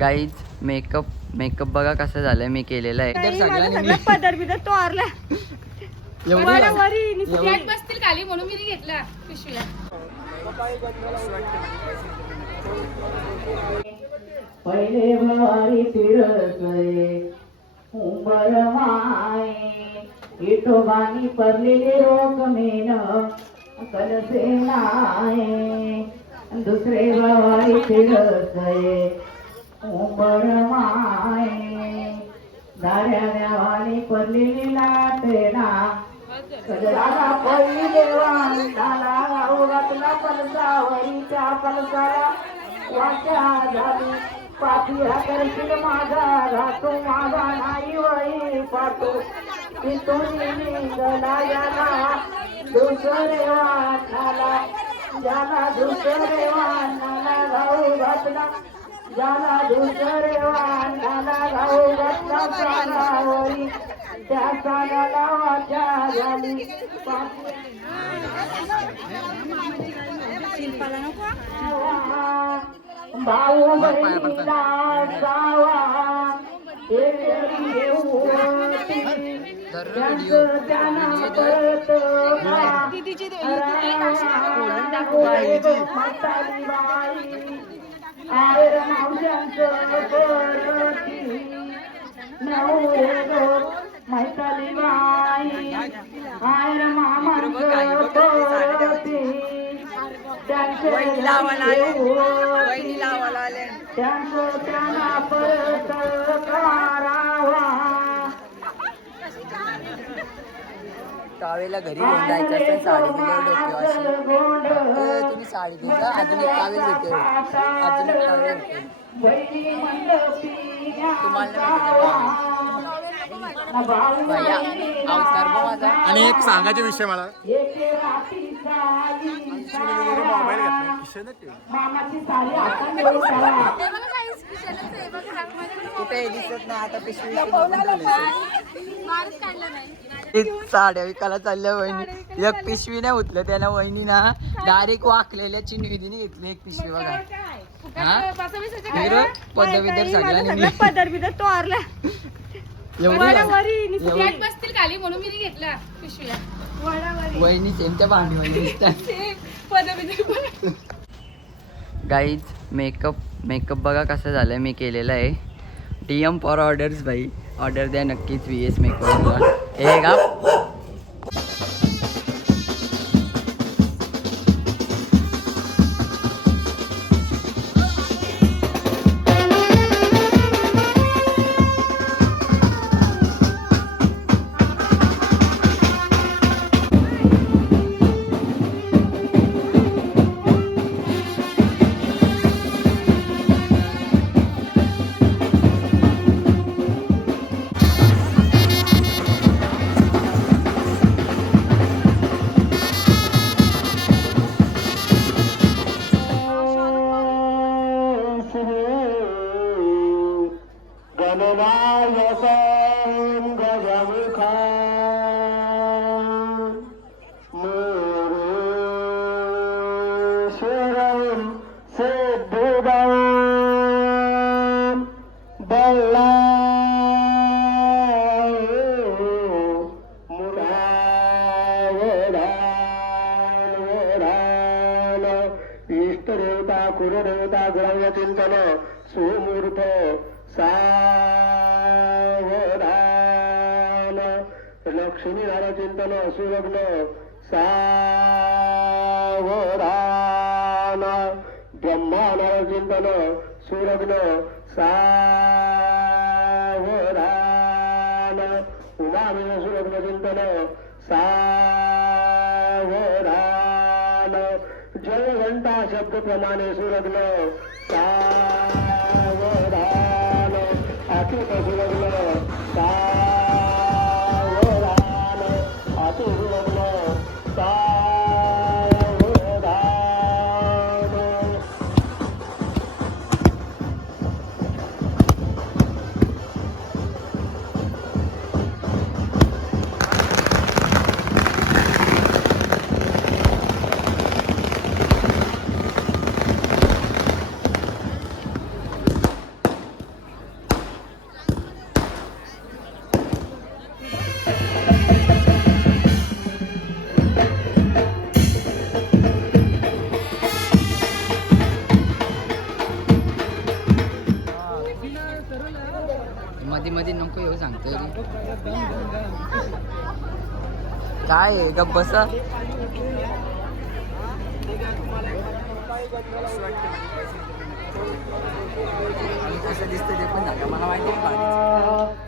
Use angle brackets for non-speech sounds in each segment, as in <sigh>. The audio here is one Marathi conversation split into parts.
गाईज मेकअप मेकअप बघा कसं झालंय. मी केलेलं आहे. पदर बिदर तो आरला एवढी वरी एवढी- फ्लॅट बसतील खाली म्हणून मी घेतला. पहिले भारी फिरतोय उंबर माय. इटोबानी पडलेले रोग मेन कलसे नाय. दुसरे भारी फिरतोय उंबर माय दाऱ्या देवानी पडलेली लाटेना कजराला पडली देवांताला गावरातला पलसावरीच्या पलसाला. वाट्या झाली. पाठीला करशील माझा राहतो. माझा नाही वही पाठो तिथून निघाला याला. दुसरे वाटाला ज्याला दुसरे वाटाला राहू घातला. ज्याला दुसरे वाटाला गाऊ घातला त्या सागाला वाट्या झाली. भाऊ बहिणीला जावा. म्हातारी बाई. आयर मावशांचं परती नवरे गो मैताली बाई आयर मामांचं परती त्यांचं येऊती. त्यांचं त्यांना परत करावा कावेला घरी घेऊन जायचं असेल साडी दिल्यावर डोक्यावर अशी. तुम्ही साडी द्यायचा अजून एक कावेल भेटेल. अजून एक कावेल भेटेल. तुम्हाला? भैया अवतार बघ माझा आणि एक सांगायचा विषय मला. मोबाईल घेतला घेऊन कुठे दिसत नाही आता पिशवी साड्या विकायला चालल्या वहिनी. एक पिशवी नाही उतलं त्यानं वहिनी ना डायरेक्ट वाकलेल्या चिन्ह घेतली एक पिशवी बघा. हा? हिरो पदवीधर सगळ्यांनी सगळा पदर बिदर तो आरला एवढी. बसतील खाली म्हणून मी घेतला वहिनी भांडी गाईज मेकअप मेकअप बघा कसं झालं मी केलेलं आहे. डी एम फॉर ऑर्डर्स भाई. ऑर्डर द्या नक्कीच व्ही एस मेकवर हे का? ఇష్టదేవత కురుదేవత ద్రవ్య చింతన సోమూరుతో సావధాన లక్ష్మీ నారాయణ చింతన సూరభ్లో సావధాన బ్రహ్మానారాయణ చింతన సూరభ్లో चिंतन सुलग्न सावधान उमामिन सुलग्न चिंतन. सावधान. जय घंटा शब्द प्रमाणे सुलग्न सावधान. अचूक सुलग्न काय आहे? गप बसा. कसं दिसतं ते पण झालं. मला माहिती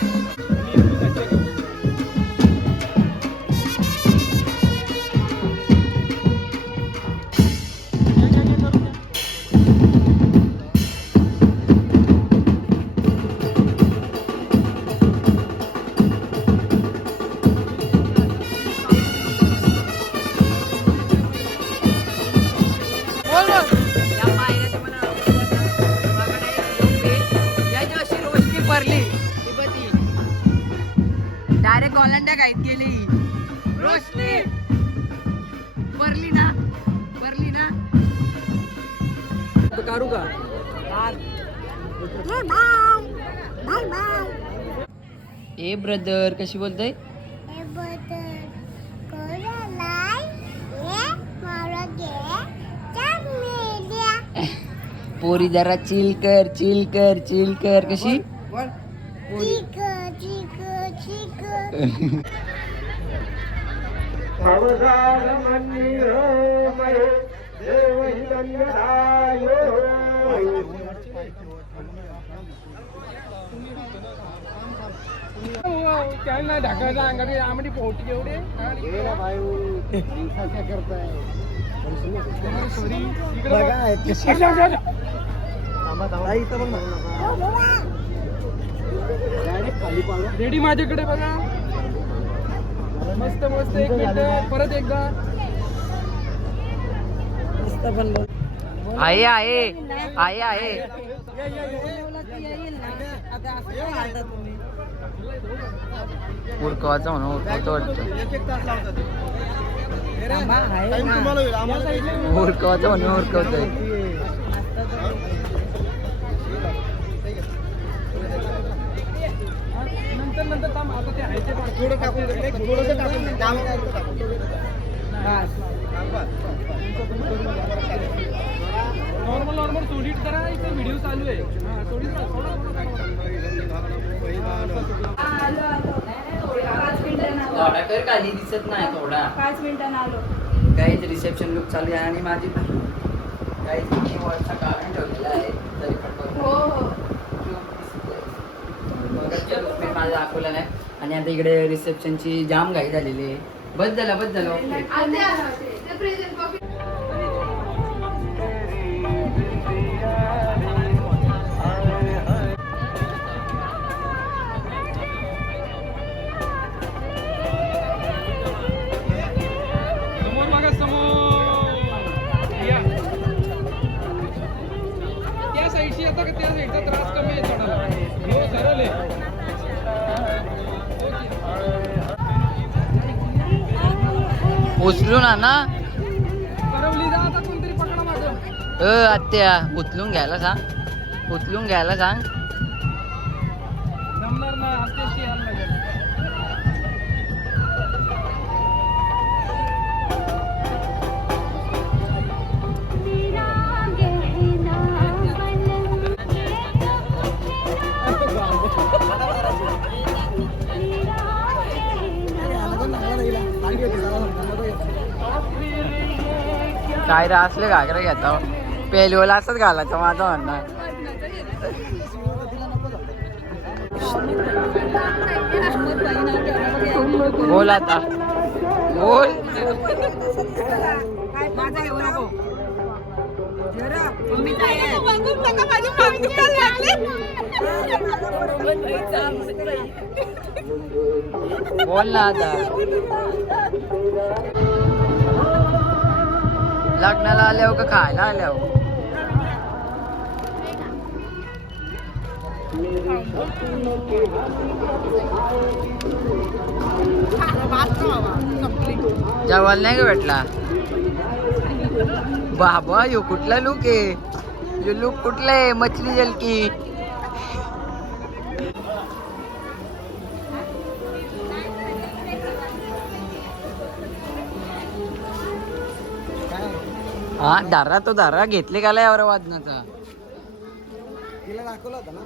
ऑलांड्या गायत गेली रोशनी! भरली ना भरली ना काढू का? ए ब्रदर कशी बोलतय? <laughs> पोरी जरा चिल कर चिल कर चिल कर. कशी? त्यांना ढकायला अंगाने आमडी पोहटी एवढे रेडी माझ्याकडे बघा. मस्त मस्त एक मिनिट परत एकदा. आहे आहे आहे आहे. उरकवाचं म्हणून उरकवतो वाटतं. उरकवाचं म्हणून उरकवतोय नंतर नंतर थांब आता ते आहे ते टाक. थोडं टाकून दे. थोडंसं टाकून दे. नॉर्मल नॉर्मल सोडिट करा इथे व्हिडिओ चालू आहे हा. थोडं कर खाली दिसत नाही थोडा पाच मिनिटांना आलो काहीच रिसेप्शन लुक चालू आहे आणि माझी काहीच मी वरचा कारण ठेवलेला आहे तरी पण. हो हो बघा, look मी मला दाखवला नाही आणि आता इकडे रिसेप्शनची जाम घाई झालेली आहे. बस झाला बस झालं. ओके उचलून माझं अ आत्या उचलून घ्यायला सांग. उचलून घ्यायला सांग. कायदा असले घागरे घेता? पेलवला असंच घालायचं माझं म्हणणं. बोल आता. बोल. बोल ना आता. लग्नाला आल्यावर का खायला आल्यावर? जेवायला नाही का भेटला? बाबा यो कुठला लुक आहे? यो लुक कुठला आहे? मछली जलकी हा धारा तो धारा घेतले का यावर वादनाचा? तिला दाखवलं होतं ना.